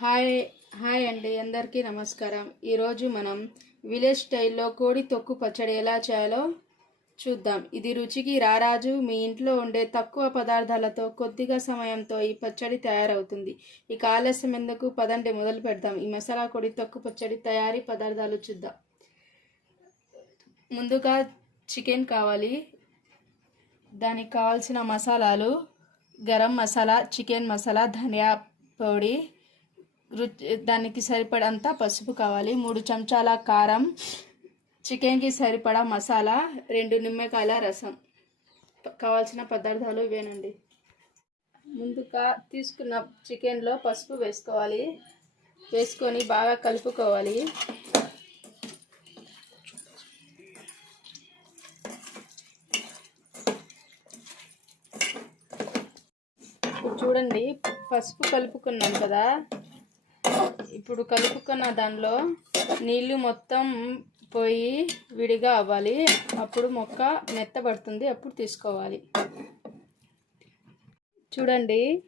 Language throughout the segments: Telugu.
హాయ్ హాయ్ అండి అందరికీ నమస్కారం. ఈరోజు మనం విలేజ్ స్టైల్లో కోడి తొక్కు పచ్చడి ఎలా చేయాలో చూద్దాం. ఇది రుచికి రారాజు. మీ ఇంట్లో ఉండే తక్కువ పదార్థాలతో కొద్దిగా సమయంతో ఈ పచ్చడి తయారవుతుంది. ఇక ఆలస్యం ఎందుకు? పదండి మొదలు పెడదాం. ఈ మసాలా కొడి తొక్కు పచ్చడి తయారీ పదార్థాలు చూద్దాం. ముందుగా చికెన్ కావాలి. దానికి కావాల్సిన మసాలాలు గరం మసాలా చికెన్ మసాలా ధనియా పొడి దానికి సరిపడంత పసుపు కావాలి. మూడు చెంచాల కారం చికెన్కి సరిపడా మసాలా రెండు నిమ్మకాయల రసం. కావాల్సిన పదార్థాలు ఇవేనండి. ముందుగా తీసుకున్న చికెన్లో పసుపు వేసుకోవాలి. వేసుకొని బాగా కలుపుకోవాలి. చూడండి పసుపు కలుపుకున్నాం కదా. ఇప్పుడు కలుపుకున్న దానిలో నీళ్ళు మొత్తం పోయి విడిగా అవ్వాలి. అప్పుడు మొక్క మెత్తబడుతుంది. అప్పుడు తీసుకోవాలి. చూడండి.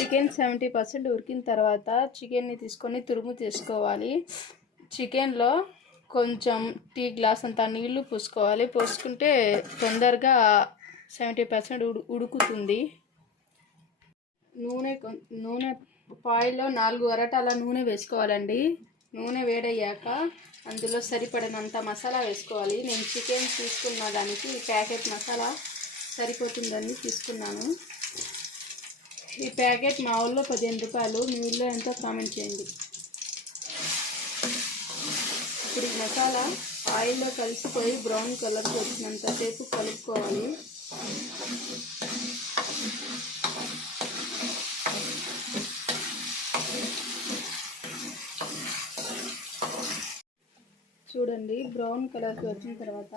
చికెన్ సెవెంటీ పర్సెంట్ ఉడికిన తర్వాత చికెన్ని తీసుకొని తురుము తీసుకోవాలి. చికెన్లో కొంచెం టీ గ్లాస్ అంత నీళ్ళు పోసుకోవాలి. పోసుకుంటే తొందరగా సెవెంటీ పర్సెంట్ ఉడుకుతుంది. నూనె కొం- నూనె పాయిల్లో నాలుగు అరటాల నూనె వేసుకోవాలండి. నూనె వేడయ్యాక అందులో సరిపడినంత మసాలా వేసుకోవాలి. నేను చికెన్ తీసుకున్న దానికి ఈ ప్యాకెట్ మసాలా సరిపోతుందని తీసుకున్నాను. ఈ ప్యాకెట్ మా ఊళ్ళో పదిహేను రూపాయలు మీ ఊళ్ళో ఎంతో కామెంట్ చేయండి. ఇప్పుడు ఈ మసాలా ఆయిల్లో కలిసిపోయి బ్రౌన్ కలర్కి వచ్చినంతసేపు కలుపుకోవాలి. చూడండి బ్రౌన్ కలర్కి వచ్చిన తర్వాత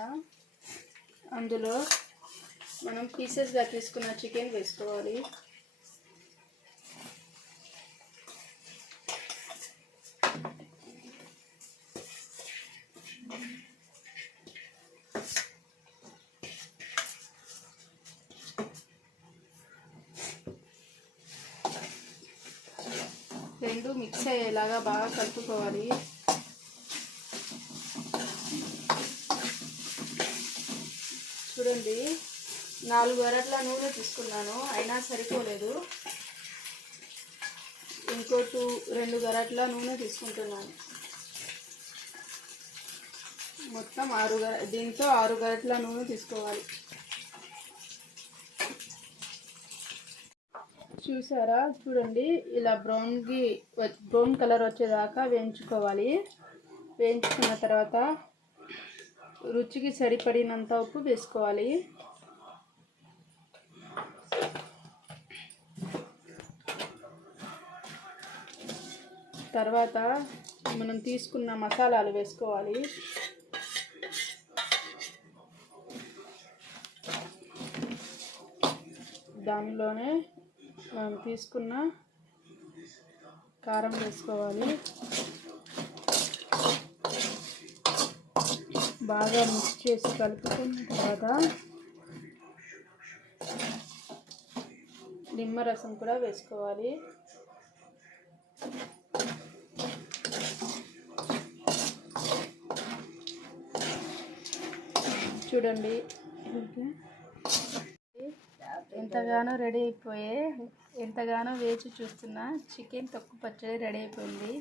అందులో మనం పీసెస్గా తీసుకున్న చికెన్ వేసుకోవాలి. రెండు మిక్స్ అయ్యేలాగా బాగా కలుపుకోవాలి. చూడండి నాలుగు అరట్ల నూనె తీసుకున్నాను అయినా సరిపోలేదు. ఇంకో టూ రెండు గరట్ల నూనె తీసుకుంటున్నాను. మొత్తం ఆరు గర దీంతో ఆరు గరట్ల నూనె తీసుకోవాలి. చూసారా? చూడండి ఇలా బ్రౌన్కి బ్రౌన్ కలర్ వచ్చేదాకా వేయించుకోవాలి. వేయించుకున్న తర్వాత రుచికి సరిపడినంత ఉప్పు వేసుకోవాలి. తర్వాత మనం తీసుకున్న మసాలాలు వేసుకోవాలి. దానిలోనే మనం తీసుకున్న కారం వేసుకోవాలి. బాగా మిక్స్ చేసి కలుపుకున్న తర్వాత నిమ్మరసం కూడా వేసుకోవాలి. చూడండి. ఎంతగానో రెడీ అయిపోయే ఎంతగానో వేచి చూస్తున్న చికెన్ తక్కువ పచ్చడి రెడీ అయిపోయింది.